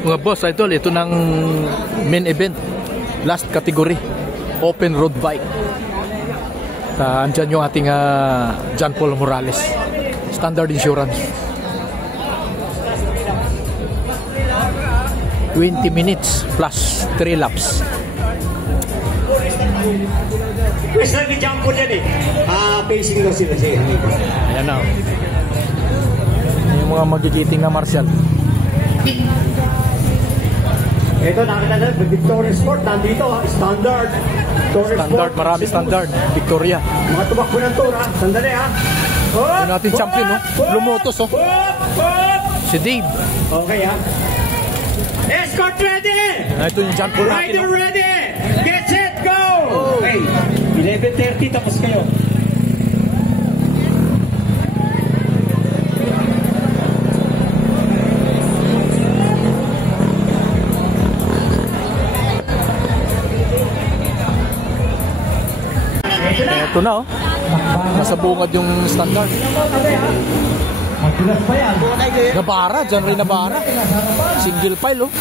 Mga boss, ito ng main event. Last category, open road bike. Andyan yung ating John Paul Morales, standard insurance. 20 minutes plus 3 laps. Pwes lang ni John Paul yan eh. Pacing daw sila siya. Ayan na. Yung mga magigiting na martial. Ito, nakita natin, Victoria Sport, nandito, standard. Standard, marami standard. Victoria. Mga tumakbo ng tour, ha? Sandali, ha? Yung natin champion, no? Lumotos, oh. Si Dave. Okay, ha? Escort ready! Ito yung John Paul natin, Rider no? ready! Get set, go! Okay, 11:30, tapos kayo. Ito na, oh. Nasa bungad yung standard. Nabara, dyan rin nabara. Single file, oh.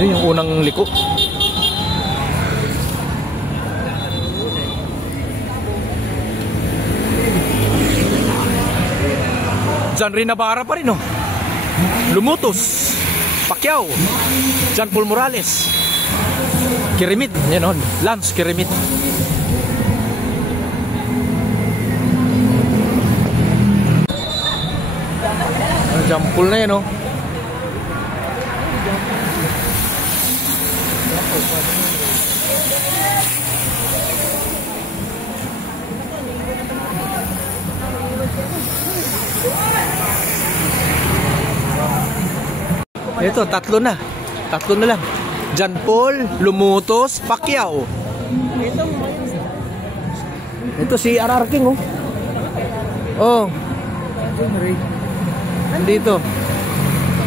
Yun yung unang liko. John rin Navarra pa rin, oh. Lumutos, Pacquiao, John Paul Morales, Kirimit, yan, oh. Lance Kirimit. John Paul na yan, oh. Ito, tatlo na lang. John Paul, Lumutos, Pacquiao. Ito si RR King, oh. Oh.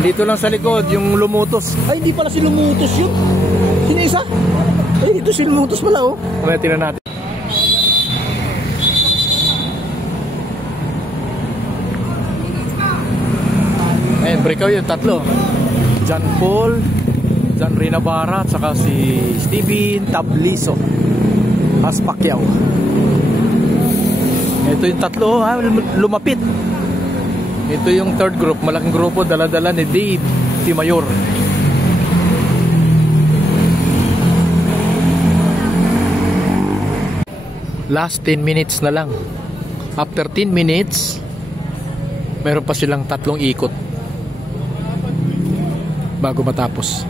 Dito lang sa likod yung Lumutos. Ay, hindi pala si Lumutos yun. Sino isa? Ay, ito si Lumutos pala, oh. Mamaya tingnan natin. Ayun, break out yung tatlo. John Paul, John Ray Navarra, at saka si Steven Tabliso as Pacquiao. Ito yung tatlo, ha, lumapit. Ito yung third group, malaking grupo, dala-dala ni Dave Timayor. Last 10 minutes na lang. After 10 minutes, meron pa silang tatlong ikot bago matapos.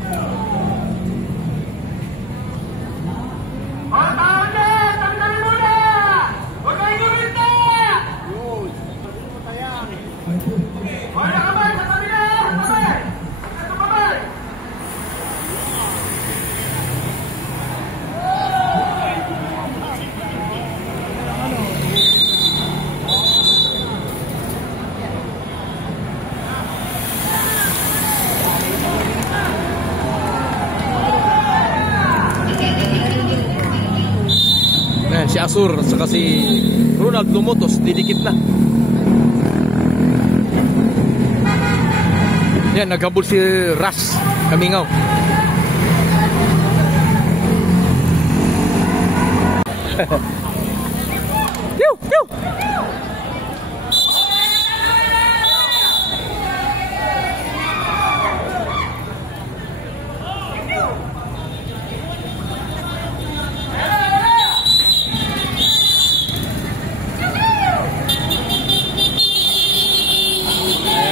Si Asur at saka si Ronald Lumotos didikit na. Yan, naghabol si Ras Kamingaw.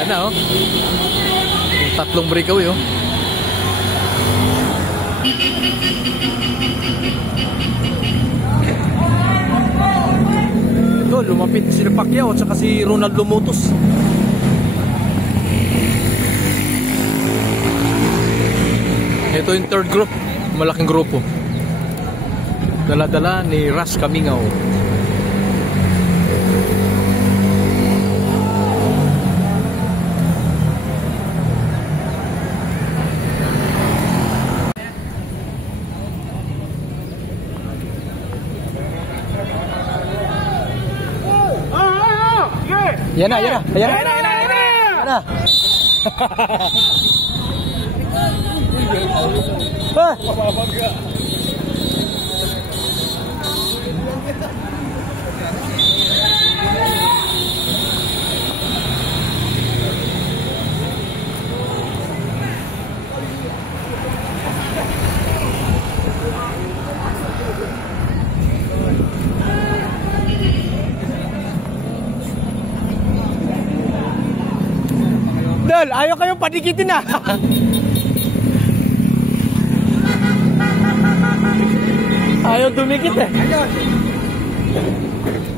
Na, oh. Yung tatlong breakaway, oh. Ito, lumapit si Pacquiao at saka si Ronald Lumotos. Ito yung third group, malaking grupo. Dala-dala ni Ras Kamingaw. Ayan na, ayan na. Ayan na, ayan na. Ah! Dol, ayaw kayong padikitin na. Ayaw dumikit eh.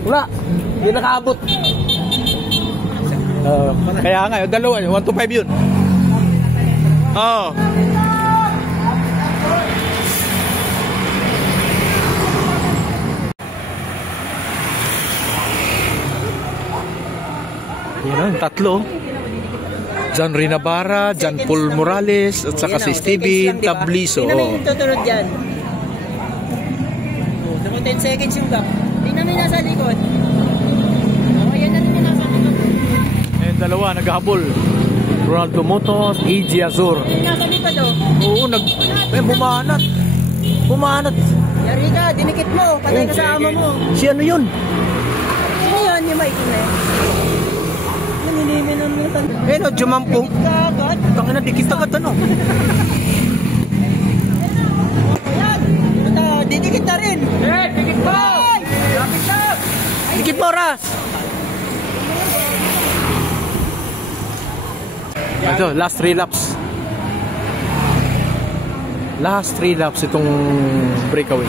Wala, hindi nakaabot. Kaya nga, yung dalawa, 125 yun. Oo. Yan o, yung tatlo. John Rinabara, John Paul Morales, at saka si Steven Tabliso. Tingnan mo yung tutunod dyan. So, 10 seconds yung gap. Tingnan mo yung nasa likod. Ayan na yung nasa likod. Yung dalawa, naghahabol. Ronaldo Motos, AJ Azur. Yung nasa likod oh. Oo, bumanat. Bumanat. Yari ka, dinikit mo. Patay ka sa ama mo. Si ano yun? Sino yun? Yung maikin na yun. Naninimin ang mga Eh no, jumampong. kagad. Tangin na, dikit agad ano. Ayan. Didikit na rin. Dikit mo. Lapit na. Dikit mo, Ras. Ito, last 3 laps. Last 3 laps itong breakaway.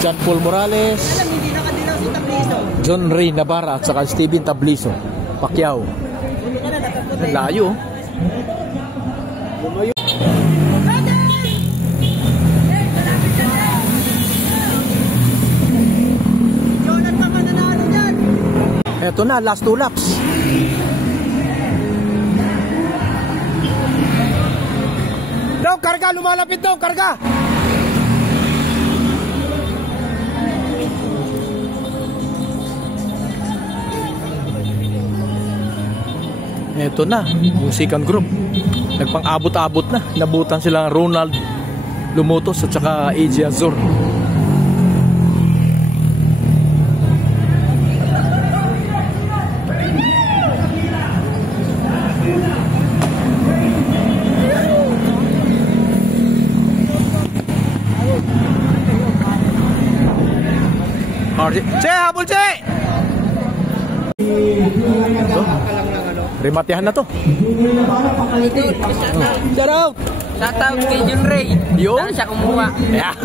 John Paul Morales, Alam, hindi nakadilaw si Tabliso. John Ray Navarra at saka Steven Tabliso. Pacquiao. Ulo ka na, nakaputi. Layo. Jonathan ka nanalo dyan. Eto na, last 2 laps. Daw, karga, lumalapit daw, karga. Eto na, yung second group. Nagpang-abot-abot na. Nabutan sila Ronald Lumotos at saka AJ Azur. Che, habol Che! Ito, rematihan na to. Shout out! Shout out kay Jun Ray. Yun. Saan siya kumuha? Yeah.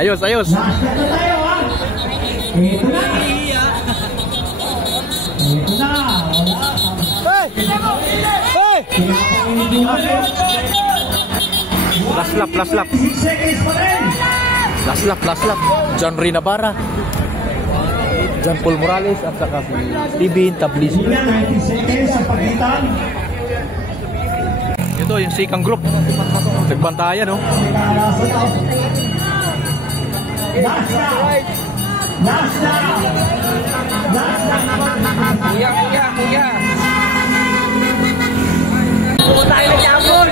Ayos, ayos. Hey! Hey! Last lap, last lap. Last lap, last lap. John Ray Navarra, John Paul Morales at saka si Steven Tabliso. Ito yung second group. Nagbantayan, no? Kuya. Kung tayo nag-amor,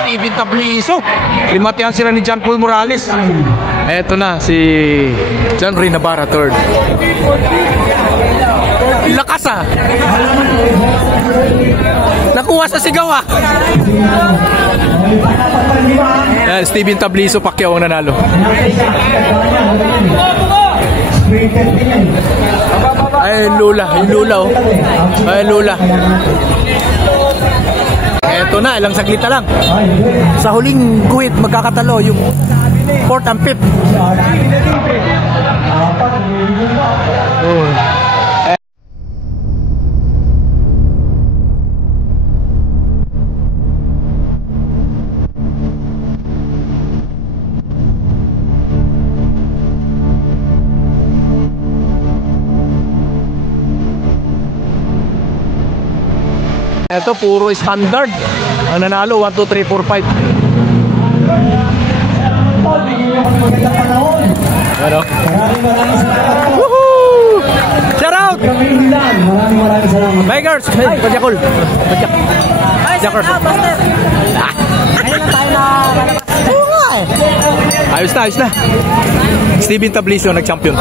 Steven Tabliso. Limatihan sila ni John Paul Morales. Eto na si John Ray Navarra third. Lakas ah. Nakuha sa sigaw ah. Yan, Steven Tabliso, Pacquiao ang nanalo. Ay, Lula oh. Ay, Lula. Eto na, ilang saglit na lang. Sa huling guhit, magkakatalo yung 4th and 5th. Ito, puro standard. Ang nanalo, 1, 2, 3, 4, 5. Ano? Woohoo! Shout out! Maraming salamat. Bikers! Hey, Pajakol! Jackers! Ayun lang tayo na lalabas. Ayos na, ayos na. Steven Tabliso nag-champion.